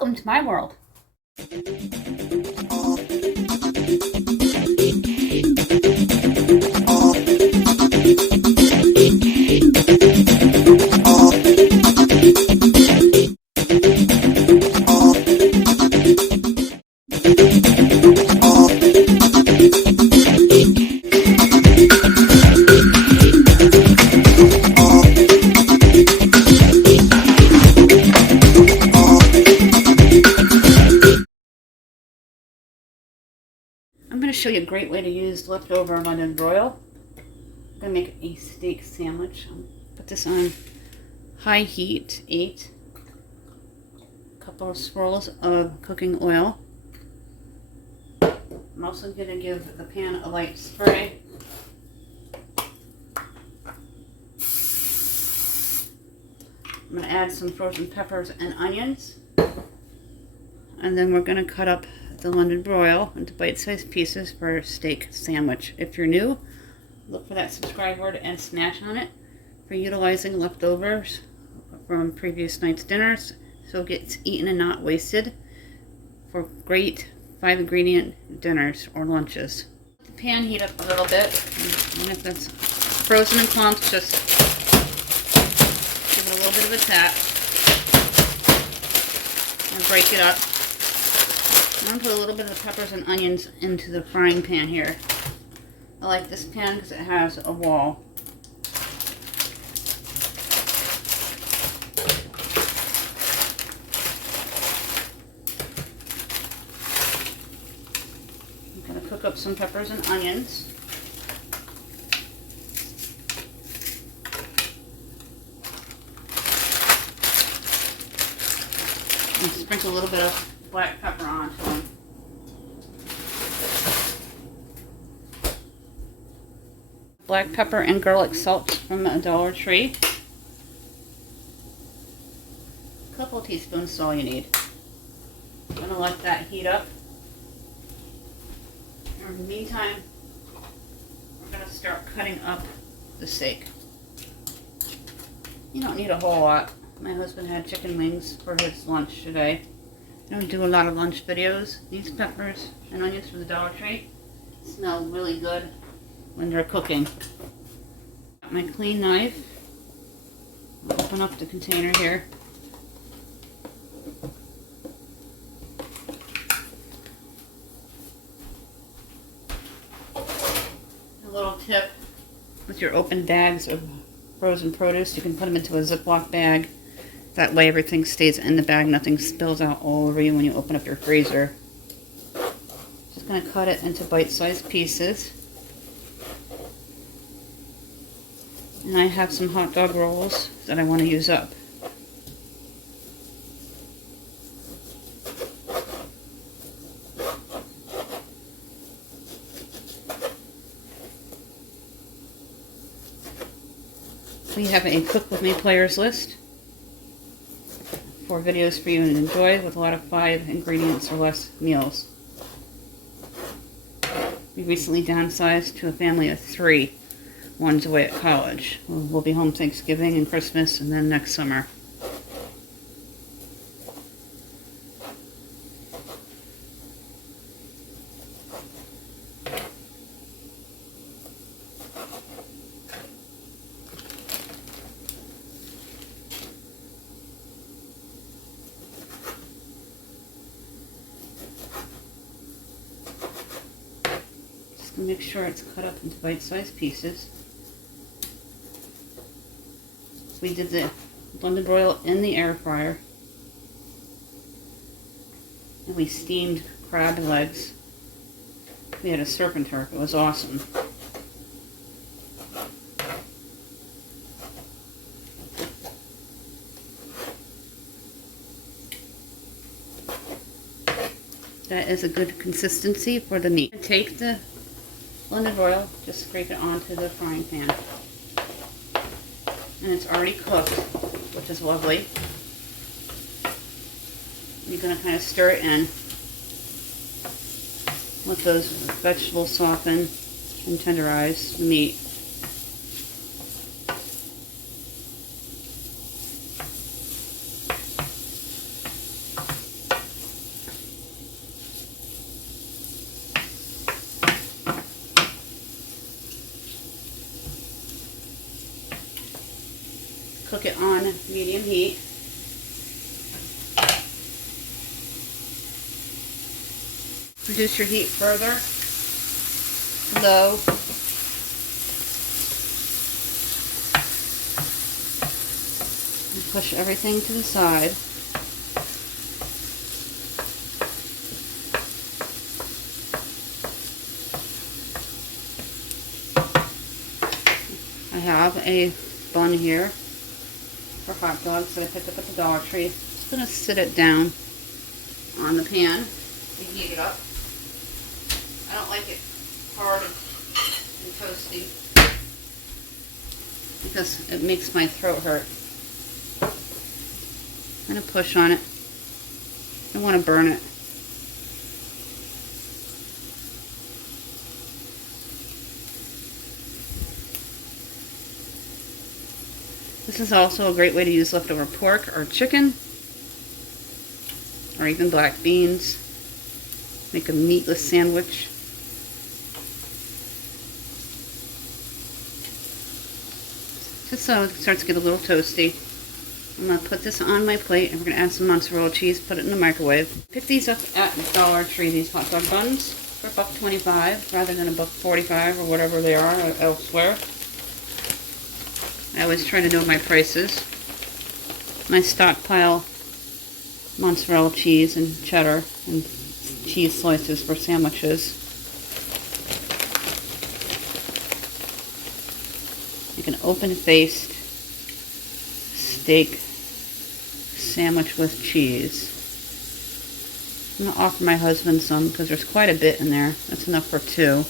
Welcome to my world. I'm going to show you a great way to use leftover London broil. I'm going to make a steak sandwich. I'll put this on high heat, 8. A couple of swirls of cooking oil. I'm also going to give the pan a light spray. I'm going to add some frozen peppers and onions. And then we're going to cut up the London broil into bite-sized pieces for a steak sandwich. If you're new, look for that subscribe word and smash on it for utilizing leftovers from previous night's dinners so it gets eaten and not wasted for great 5-ingredient dinners or lunches. Let the pan heat up a little bit, and if it's frozen in clumps, just give it a little bit of a tap and break it up. I'm going to put a little bit of the peppers and onions into the frying pan here. I like this pan because it has a wall. I'm going to cook up some peppers and onions. And sprinkle a little bit of black pepper onto them. Black pepper and garlic salt from the Dollar Tree. A couple teaspoons is all you need. I'm going to let that heat up. In the meantime, we're going to start cutting up the steak. You don't need a whole lot. My husband had chicken wings for his lunch today. I don't do a lot of lunch videos. These peppers and onions from the Dollar Tree smell really good when they're cooking. Got my clean knife. I'll open up the container here. A little tip with your open bags of frozen produce, you can put them into a Ziploc bag. That way everything stays in the bag, nothing spills out all over you when you open up your freezer. Just going to cut it into bite-sized pieces. And I have some hot dog rolls that I want to use up. We have a Cook With Me players list. 4 videos for you to enjoy with a lot of 5 ingredients or less meals. We recently downsized to a family of 3. One's away at college. We'll be home Thanksgiving and Christmas and then next summer. Make sure it's cut up into bite-sized pieces. We did the London broil in the air fryer. And we steamed crab legs. We had a serpent turk. It was awesome. That is a good consistency for the meat. Take the London broil, just scrape it onto the frying pan. And it's already cooked, which is lovely. You're going to kind of stir it in. Let those vegetables soften and tenderize the meat. cook it on medium heat. Reduce your heat further, low. And push everything to the side. I have a bun here for hot dogs that I picked up at the Dollar Tree. Just going to sit it down on the pan to heat it up. I don't like it hard and toasty because it makes my throat hurt. I'm going to push on it. I don't want to burn it. This is also a great way to use leftover pork or chicken, or even black beans. Make a meatless sandwich. Just so it starts to get a little toasty. I'm going to put this on my plate and we're going to add some mozzarella cheese, put it in the microwave. Pick these up at Dollar Tree, these hot dog buns, for $1.25 rather than $1.45 or whatever they are elsewhere. I always try to know my prices. My stockpile mozzarella cheese and cheddar and cheese slices for sandwiches. Make an open-faced steak sandwich with cheese. I'm going to offer my husband some because there's quite a bit in there. That's enough for two.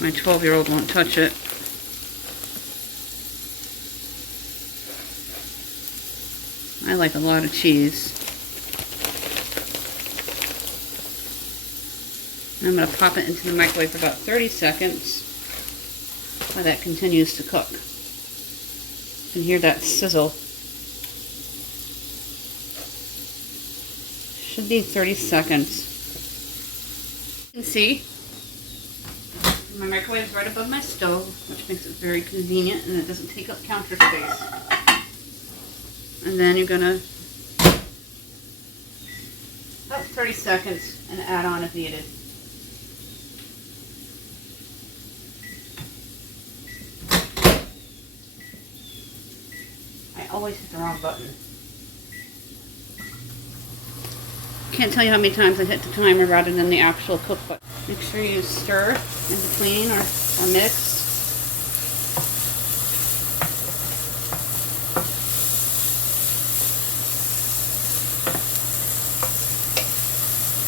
My 12-year-old won't touch it. I like a lot of cheese. And I'm going to pop it into the microwave for about 30 seconds while that continues to cook. You can hear that sizzle. Should be 30 seconds. You can see my microwave is right above my stove, which makes it very convenient and it doesn't take up counter space. And then you're going to about 30 seconds and add on if needed. I always hit the wrong button. Can't tell you how many times I hit the timer rather than the actual cook button. Make sure you stir in between or mix.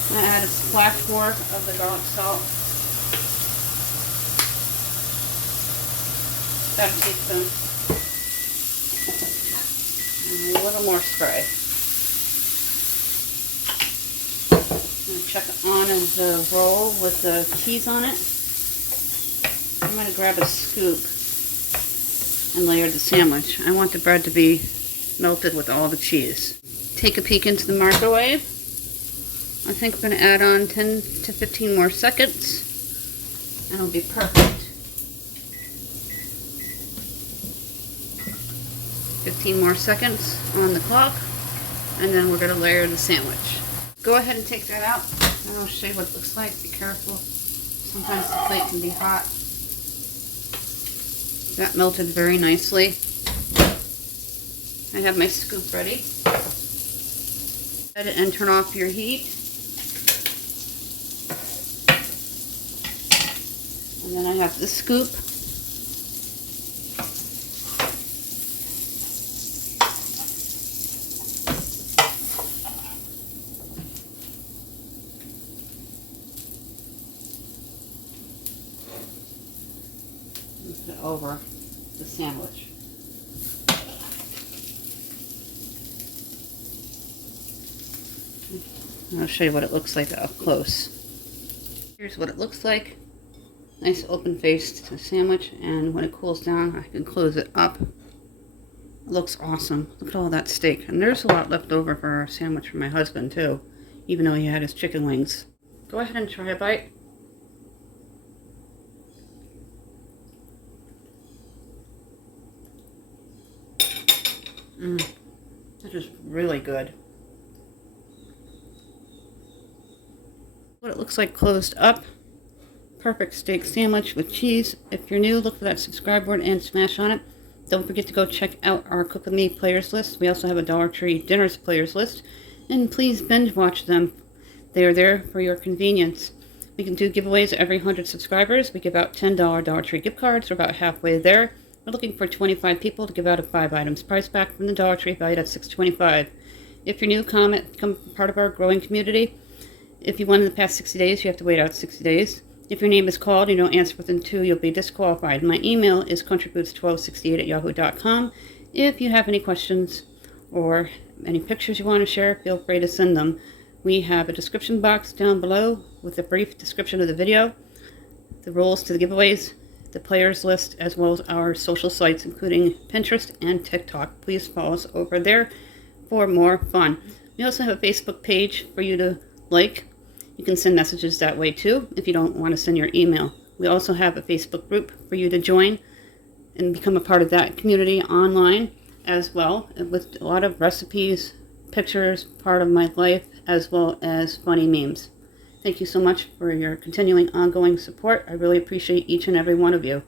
I'm going to add a splash more of the garlic salt. About a teaspoon. And a little more spray. I'm going to check on the roll with the cheese on it. I'm going to grab a scoop and layer the sandwich. I want the bread to be melted with all the cheese. Take a peek into the microwave. I think I'm going to add on 10 to 15 more seconds and it'll be perfect. 15 more seconds on the clock and then we're going to layer the sandwich. Go ahead and take that out and I'll show you what it looks like. Be careful. Sometimes the plate can be hot. That melted very nicely. I have my scoop ready. Go ahead and turn off your heat. And then I have the scoop. And put it over the sandwich. And I'll show you what it looks like up close. Here's what it looks like. Nice open-faced sandwich, and when it cools down, I can close it up. It looks awesome. Look at all that steak. And there's a lot left over for a sandwich for my husband, too, even though he had his chicken wings. Go ahead and try a bite. just really good. What it looks like closed up. Perfect steak sandwich with cheese. If you're new, look for that subscribe button and smash on it. Don't forget to go check out our Cook With Me players list. We also have a Dollar Tree dinners players list. And please binge watch them. They are there for your convenience. We can do giveaways every 100 subscribers. We give out $10 Dollar Tree gift cards. We're about halfway there. We're looking for 25 people to give out a 5 items price pack from the Dollar Tree valued at $6.25. If you're new, become part of our growing community. If you won in the past 60 days, you have to wait out 60 days. If your name is called and you don't answer within 2, you'll be disqualified. My email is countryboots1268@yahoo.com. If you have any questions or any pictures you want to share, feel free to send them. We have a description box down below with a brief description of the video, the rules to the giveaways, the players list, as well as our social sites, including Pinterest and TikTok. Please follow us over there for more fun. We also have a Facebook page for you to like. You can send messages that way too if you don't want to send your email. We also have a Facebook group for you to join and become a part of that community online as well, with a lot of recipes, pictures, part of my life, as well as funny memes. Thank you so much for your continuing ongoing support. I really appreciate each and every one of you.